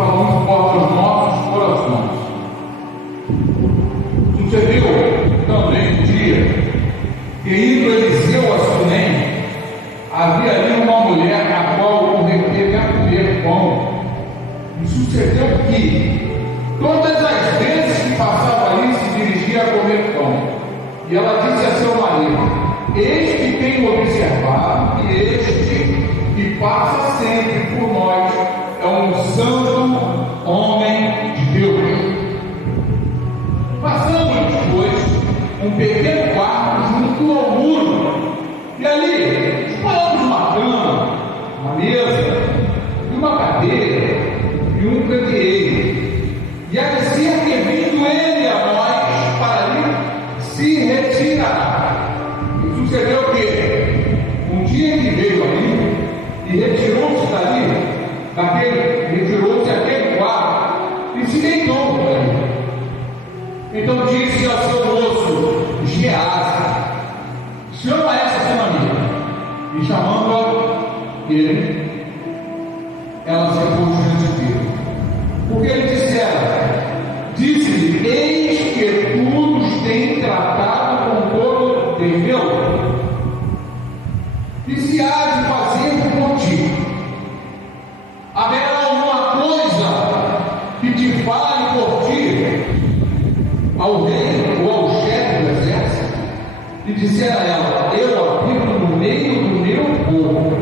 fala muito forte aos nossos corações. Sucedeu também um dia que, indo Eliseu a Sunem, havia ali uma mulher a qual o reteve a comer pão. E sucedeu que todas as vezes que passava ali se dirigia a comer pão. E ela disse a seu marido: eis que tenho observado que este que passa sempre por nós é um santo homem de Deus. Passamos depois um pequeno quarto junto ao muro, e ali disparamos uma cama, uma mesa, e uma cadeira, e um candeeiro. E parecia que vindo ele a nós para ali se retirar. E sucedeu que um dia que veio ali e retirou-se aquele quarto e se deitou por ali. Então disse ao seu moço Geazi: chama essa sua amiga. E chamando-a ela se pôs diante dele. Porque ele disse-lhe: eis que tu nos tens tratado com todo desdeu, e se há de fazer por ti, haverá alguma coisa que te fale por ti ao rei ou ao chefe do exército? E disse a ela: eu habito no meio do meu povo.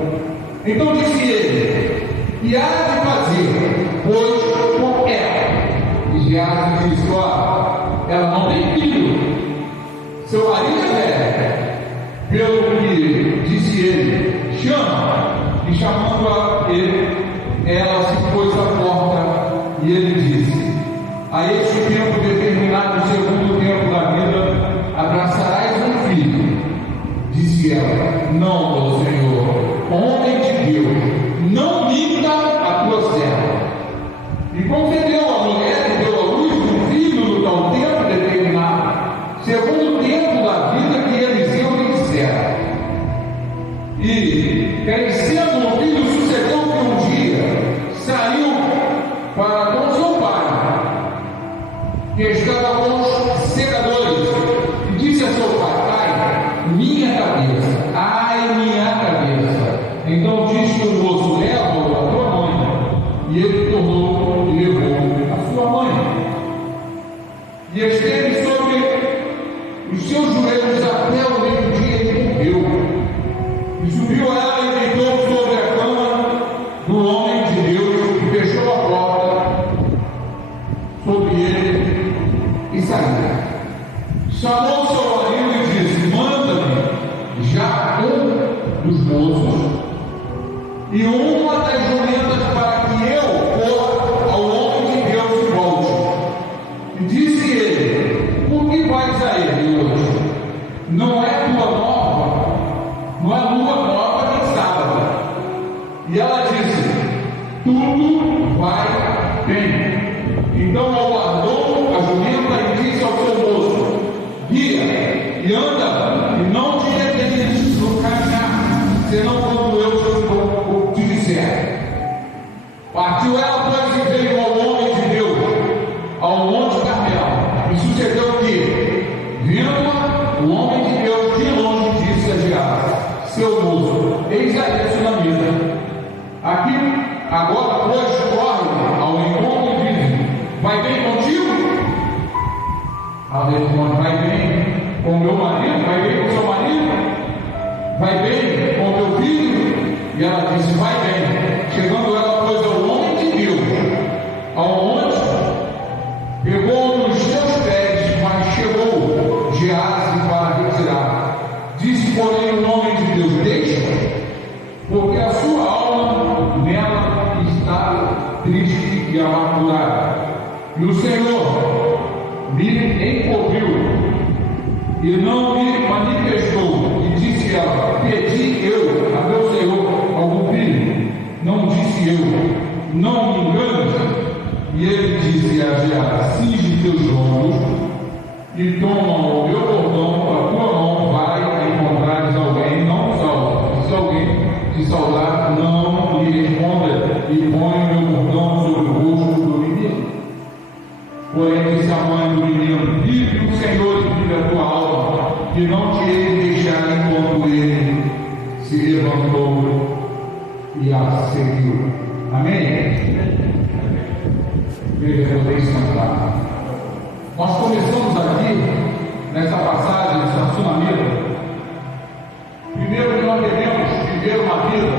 Então disse ele: e há de fazer, pois por ela. E Geazi disse: ela não tem filho, seu marido é velho. Pelo que disse ele: chama. E chamando-a ele, ela se pôs à porta. E ele disse: a este tempo determinado, o segundo tempo da vida, abraçarás um filho. Disse ela: não, meu Senhor, homem de Deus, não minta a tua serva. E concedeu a mulher e deu à luz um filho no tal tempo determinado, segundo o tempo da vida que Eliseu lhe dissera. E crescendo o filho, sucedeu que um dia saiu para com seu pai, que estava com os segadores, e disse a seu pai: pai, minha cabeça, ai, minha cabeça. Então disse o moço: leva-o a tua mãe. E ele tornou e levou a sua mãe. E esteve sobre os seus joelhos até o meio-dia e morreu. E subiu ela e deitou sobre a cama do homem de Deus, e fechou a porta sobre ele e saiu. Chamou seu marido e disse: manda-me já um dos moços e uma das jumentas, para que eu corra ao homem de Deus e volte. E disse ele: por que vais a ele hoje? Não é tua nova, não é lua nova nem sábado. E ela disse: tudo vai bem. Então aguardou a jumenta e disse ao seu moço: guia e anda, e não te detenhas no caminhar, senão quando eu te disser. Partiu ela, pois, e veio ao homem de Deus, ao monte Carmel. E sucedeu que, vendo o homem de Deus de longe, disse a Geazi, seu moço: eis a esse na mesa. Aqui, agora, pois, corre ao encontro e diz: vai bem contigo? Ela responde: vai bem com meu marido? Vai bem com seu marido? Vai bem com teu filho? E ela disse: vai bem. Chegando ela, pois, ao homem de Deus, ao monte, pegou nos seus pés, mas chegou Geazi para retirar. Disse, porém, o homem de Deus: deixa, porque a sua alma nela está triste e amargurada. E o Senhor me encobriu e não me manifestou. E disse ela: pedi eu a meu Senhor algum filho? Não disse eu: não me enganes. E ele disse a Geazi: cinge teus lombos e toma o meu bordão para a tua mão, vai encontrares alguém, não salva. Se alguém te saudar, não lhe responda, e põe o meu bordão sobre o rosto Igreja Rodeio Central. Nós começamos aqui, nessa passagem de estacionamento, primeiro que nós devemos viver uma vida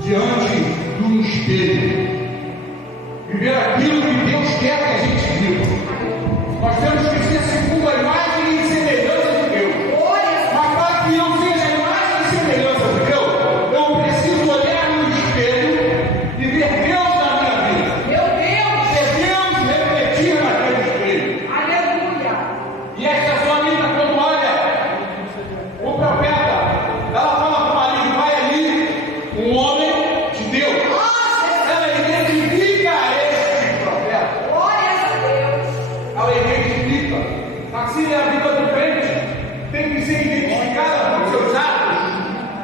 diante de um espelho, viver aquilo que Deus quer que a gente viva. Nós temos que ser segundo a imagem e semelhança de Deus. Mas para que eu seja a imagem e semelhança de Deus, eu preciso olhar no espelho e ver Deus na minha vida. Meu Deus! Ver Deus refletir naquele espelho. Aleluia! E esta sua amiga, quando olha o profeta, ela fala para o marido: vai ali, um homem de Deus. Ela identifica esse profeta. Glórias a Deus! Ela identifica. Assim é a vida do crente. Tem que ser identificada pelos seus atos.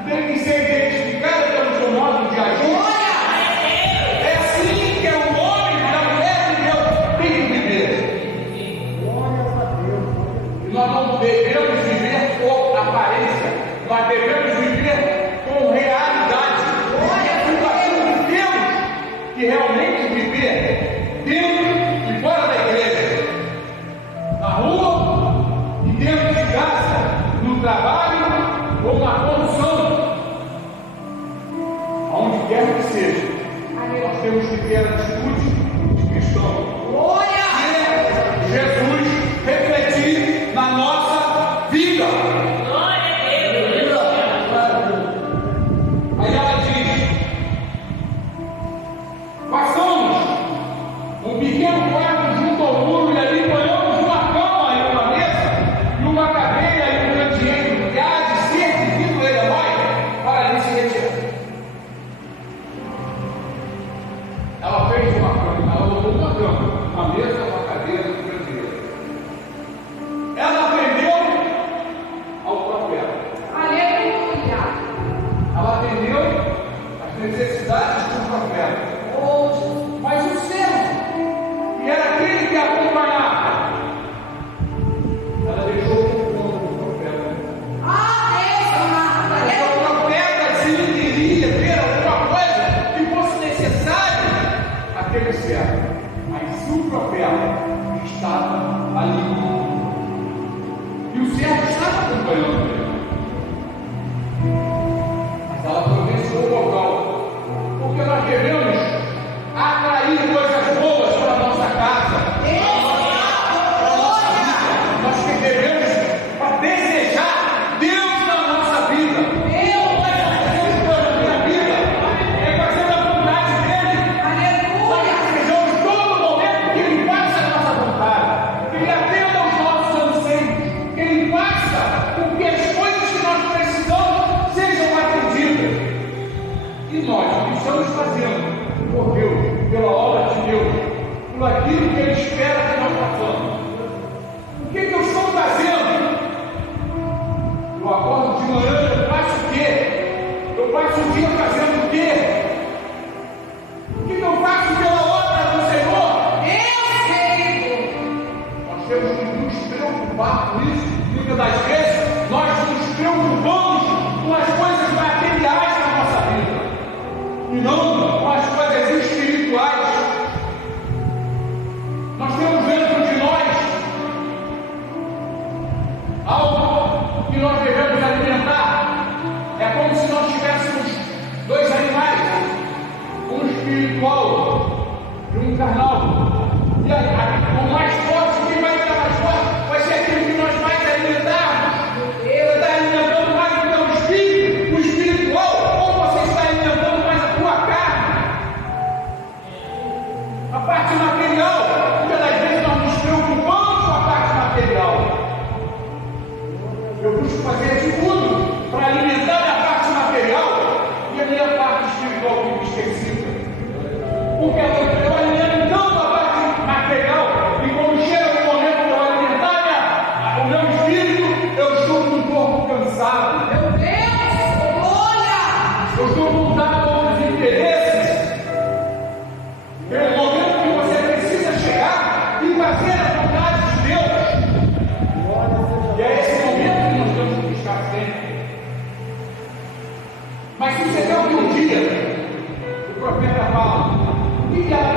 Tem que ser identificada pelo seu modo de agir. Glória a Deus! É assim que o homem e a mulher de Deus tem que viver. Glórias a Deus! E nós não devemos viver por aparência. Nós devemos viver com realidade. Tudo aquilo que temos que realmente viver dentro e fora da igreja. Na rua e dentro de casa, no trabalho ou na condução, aonde quer que seja, nós temos que ter a atitude de cristão. Glória! Ver Jesus refletir na nossa vida. Aí ela diz: façamos um pequeno quarto junto ao muro e ali ponhamos uma cama e uma mesa, e uma cadeira e um candeeiro, que há de ser devido ele a nós, para ali se retirar. Ela fez uma cama, ela botou uma cama, uma mesa, uma cadeira e um candeeiro. Ela atendeu ao profeta. Aleluia! Ela atendeu as necessidades do profeta. Oh, Mas o servo, que era aquele que acompanhava, ela deixou o ponto do profeta. ah, Deus amado! Porque o profeta, se ele queria ver alguma coisa que fosse necessária àquele servo. Mas se o profeta estava ali, e o servo estava acompanhando ele, mas ela providenciou o local, porque nós devemos atrair coisas boas para a nossa casa, para a nossa vida. Nós que devemos desejar Deus na nossa vida. Deus na minha vida é fazer a vontade dele. Aleluia! Nós desejamos todo momento que ele faça a nossa vontade, que ele atenda aos nossos anseios, que ele faça com que as coisas que nós precisamos sejam atendidas. E nós, o que estamos fazendo por Deus, pela obra de Deus, por aquilo que Ele espera que nós façamos? O que eu estou fazendo? Eu acordo de manhã, eu faço o quê? Eu passo o dia fazendo o quê? O que eu faço pela obra do Senhor? Deus querido! Nós temos que nos preocupar com isso. Muitas das vezes, nós nos preocupamos com as coisas materiais da nossa vida e não com as coisas espirituais. Nós temos dentro de nós algo que nós devemos alimentar. É como se nós tivéssemos dois animais, um espiritual e um carnal. E o mais forte, quem vai estar mais forte, vai ser aquele que nós mais alimentarmos. Você está alimentando mais o teu espírito, o espiritual, ou você está alimentando mais a tua carne? A parte material, muitas das vezes nós nos preocupamos com a parte material. Eu busco fazer de tudo para alimentar a parte material e a minha parte espiritual fica esquecida. Porque eu alimento tanto a parte material e quando chega o momento de eu alimentar o meu espírito, eu estou com o corpo cansado. Meu Deus! Glória! Eu estou voltado a outros interesses. É o momento que você precisa chegar e fazer a vontade de Deus. E é esse momento que nós temos que buscar sempre. Mas sucedeu que um dia o profeta fala: o que ela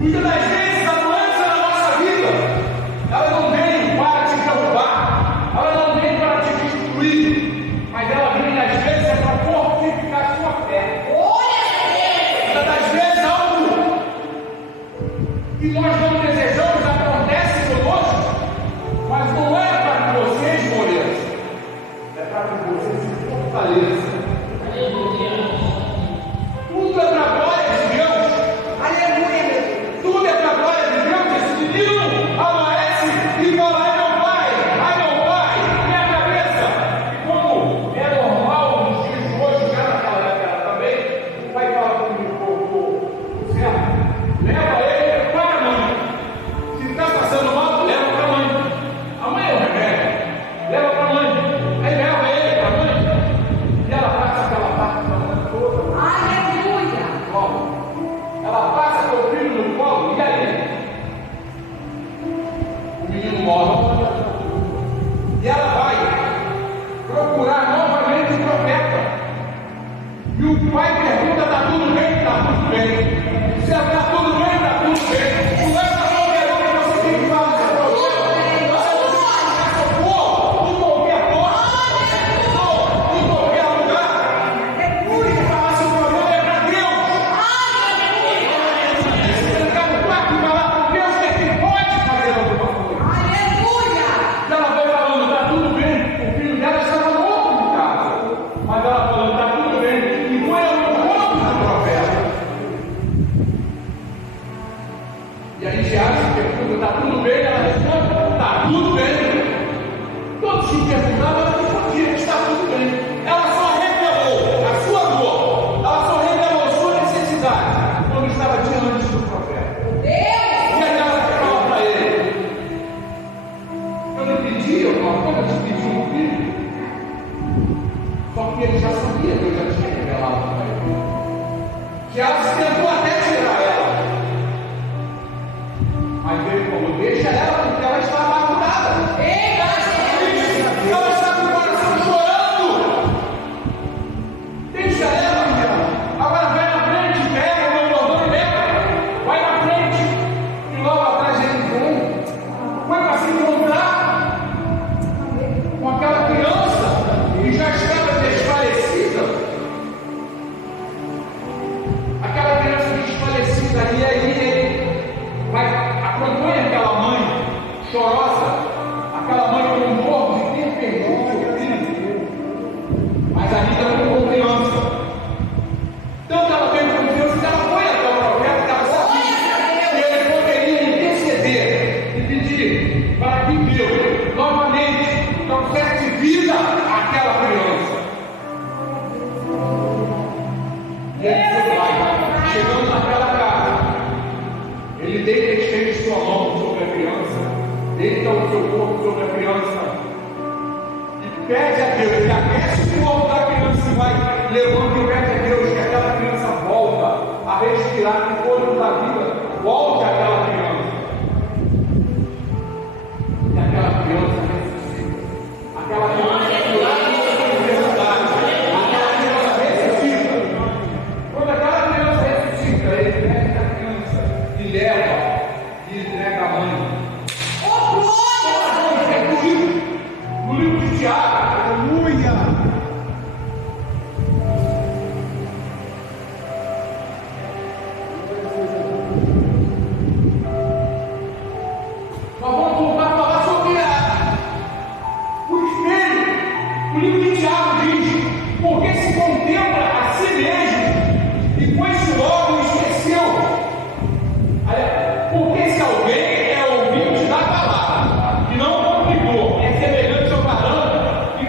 Muitas das vezes a doença na nossa vida, ela não vem para te derrubar, ela não vem para te destruir, mas ela vem às vezes para fortificar a sua fé. Muitas das vezes algo que nós não desejamos acontece conosco, mas não é para que você esmoreça, é para que você se fortaleça. Tudo é para a glória de Deus. Aleluia. Tudo é para a glória de Deus. Esse menino amanhece e fala: ai meu pai, minha cabeça. E como é normal nos dias de hoje, já naquela época também, o pai fala comigo: certo, leva ele para a mãe. Se está passando mal, leva para a mãe. A mãe é o remédio. Leva para a mãe. Aí leva ele para a mãe. E ela passa aquela parte da mãe toda. Aleluia. Ela passa teu filho no colo, e aí? O menino morre. E ela vai procurar novamente o profeta. E o pai pergunta: está tudo bem? Está tudo bem. Se está tudo bem, está tudo bem. Não é para qualquer um que você tem que falar do seu problema. Você não precisa socorro em qualquer porta, em qualquer lugar. Aleluia. Falar seu problema é para Deus. Você ficar no quarto e falar com Deus que Ele pode fazer alguma coisa. Aleluia. E ela vai falando: está tudo bem. O filho dela estava morto em casa. Mas ela falando: está tudo bem. E põe ela no corpo do profeta. E aí Tiago pergunta: está tudo bem? Ela responde: está tudo bem. Todos se perguntavam, ela respondia que está tudo bem. Ela só revelou a sua dor, ela só revelou a sua necessidade quando estava diante do profeta. Deus. E aí ela fala para ele: eu não pedi alguma coisa, eu te pedi um filho. Só que ele já sabia que eu já tinha revelado para ele. Tiago tentou até tirar ela. Mas ele falou: deixa ela, porque ela está magoada. Ela está com o coração chorando. Deixa ela, Miguel. Agora vai na frente, pega o meu bordão e leva. Vai na frente. E logo atrás ele vem. Foi para se encontrar com aquela criança que já estava desfalecida. Aquela criança desfalecida. E aí ele vai, acompanha aquela mãe chorosa, aquela mãe com um corpo de ter perdido seu filho, mas ainda com confiança. Tanto ela teve confiança que ela foi até o profeta, que ela sabia que ele poderia interceder e pedir para que Deus novamente trouxesse vida àquela criança. E ele vai, chegando naquela casa, ele deita e estende sua mão sobre a criança, deita o seu corpo sobre a criança e pede a Deus, e aquece o corpo da criança e vai levando e pede a Deus que aquela criança volta a respirar com o fôlego da vida, volte àquela criança. E aquela criança ressuscita. Aquela criança curada de enfermidade. Aquela criança ressuscita. Quando aquela criança ressuscita, ele pega a criança e leva e entrega a mãe. No livro de Tiago, aleluia. Nós vamos voltar a falar sobre o espelho. O livro de Tiago diz: porque se contempla a si mesmo e foi-se logo e esqueceu. Porque se alguém é ouvinte da palavra e não complicou, é semelhante ao varão que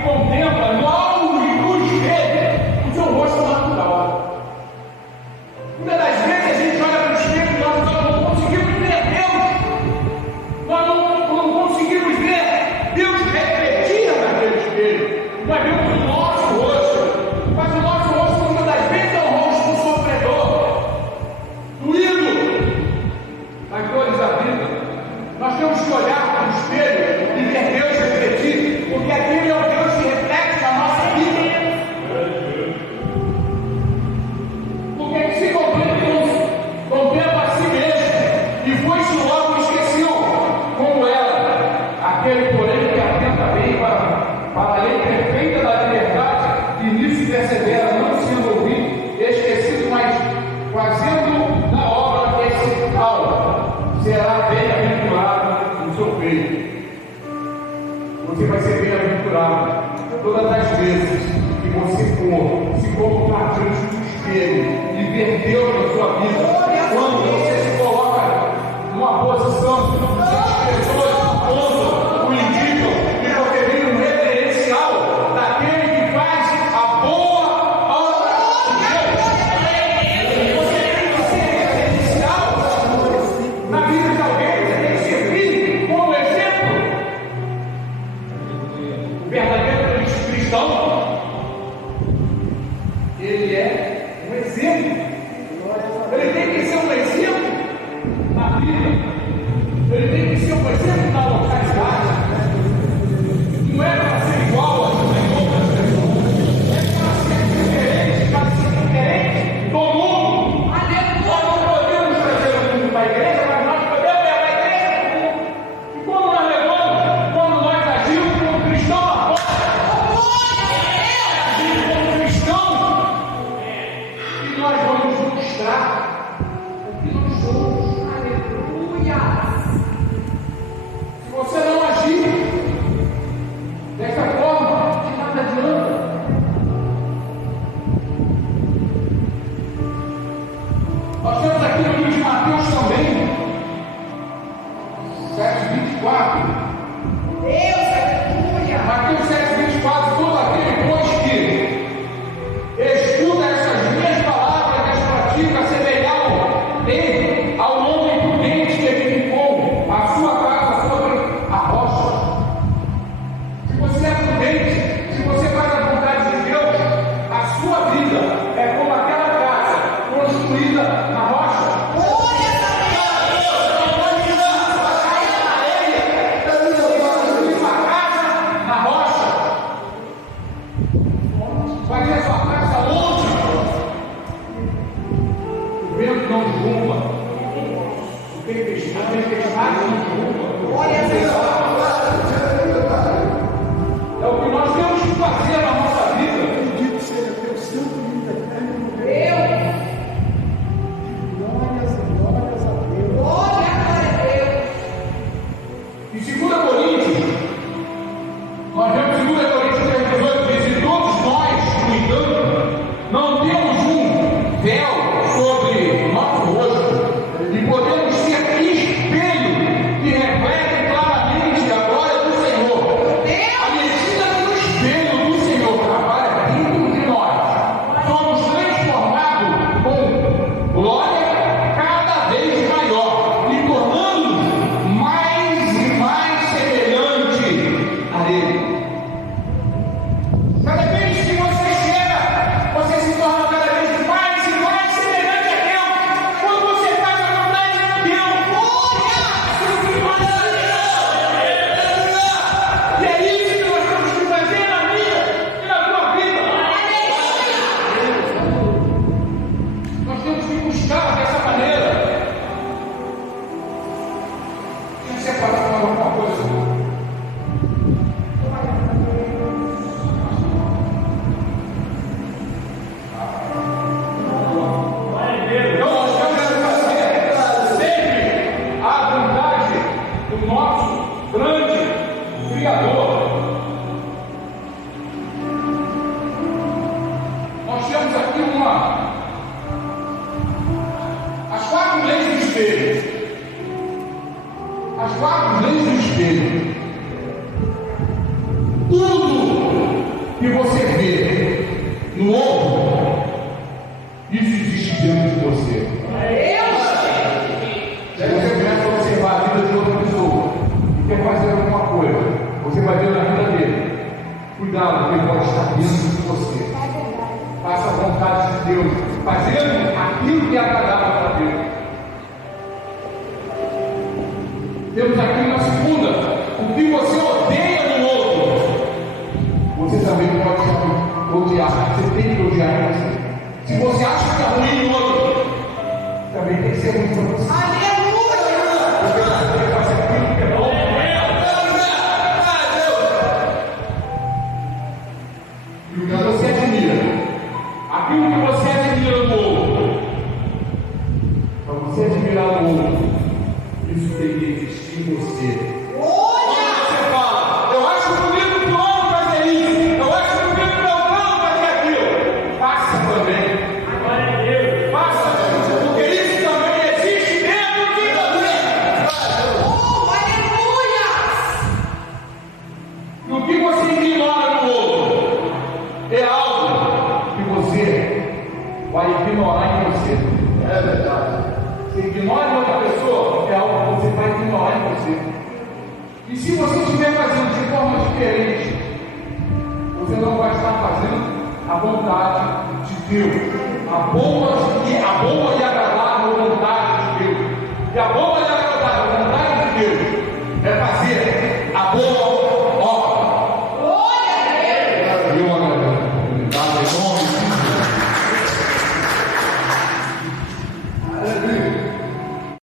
você vai ser bem-aventurado todas as vezes que você for se colocar diante do espelho e ver Deus na sua vida. Quando você se coloca numa posição que as pessoas apontam, o indicam, e você tem um referencial daquele que faz a boa obra de Deus. Você tem que ser referencial na vida de alguém, você tem que servir como exemplo. O verdadeiro cristão, ele é um exemplo. Ele tem que ser um exemplo na vida. Ele tem que ser um exemplo na localidade. Não é para ser igual às outras pessoas. É para ser diferente, para ser diferente do mundo. Nós não podemos trazer o mundo para a igreja, mas nós podemos levar a igreja para o mundo. E quando nós levamos, quando nós agimos como cristão na porta, agimos como cristão, e nós vamos mostrar o que nós somos. Se você não agir dessa forma, de nada adianta. Nós temos aqui no livro de Mateus também, 7:24. Mateus 7:24, todo aquele, pois que escuta essas minhas palavras e as pratica, semelham ao homem prudente que edificou a sua casa sobre a rocha. Se você é prudente, se você faz a vontade de Deus, a sua vida é como aquela casa construída na rocha. Fazer a sua casa longe. O vento não derruba. O tempestade não derruba. É o que nós temos que fazer na nossa vida. Bendito seja teu santo e eterno nome. Glórias a Deus. Em 2 Coríntios, nós vemos 2 Coríntios 3:18, diz: e todos nós, no entanto, não temos um véu sobre nosso rosto, e podemos ser espelho que reflete claramente a glória do Senhor. À medida que o espelho do Senhor trabalha dentro de nós, somos transformados com glória cada vez maior, e tornando mais e mais semelhante a Ele. Cada vez que você chega, você se torna cada vez mais e mais semelhante a Deus. Quando você faz a vontade de Deus, você se torna e é isso que nós temos que fazer na minha e na tua vida. Nós temos que buscar dessa maneira. Deixa eu separar alguma coisa. Então nós temos que fazer sempre a vontade do nosso grande Criador. Nós temos aqui as 4 leis do espelho. As 4 leis do espelho. Tudo que você vê no outro, isso existe dentro de você. Se você começa a observar a vida de outra pessoa e quer fazer alguma coisa, você vai ver na vida dele. Cuidado, porque ele pode estar dentro de você. Faça a vontade de Deus, fazendo aquilo que é agradável para Deus. Temos aqui uma segunda: o que você odeia no outro, você também pode odiar. Você tem que odiar você. Se você acha que é ruim no outro, também tem que ser ruim para você. Porque você faz aquilo que é bom. E o que você admira, aquilo que você admira no outro, para você admirar no outro, isso tem que existir em você. Quando você fala, eu acho E se você estiver fazendo de forma diferente, você não vai estar fazendo a vontade de Deus, a boa e agradável vontade de Deus. E a boa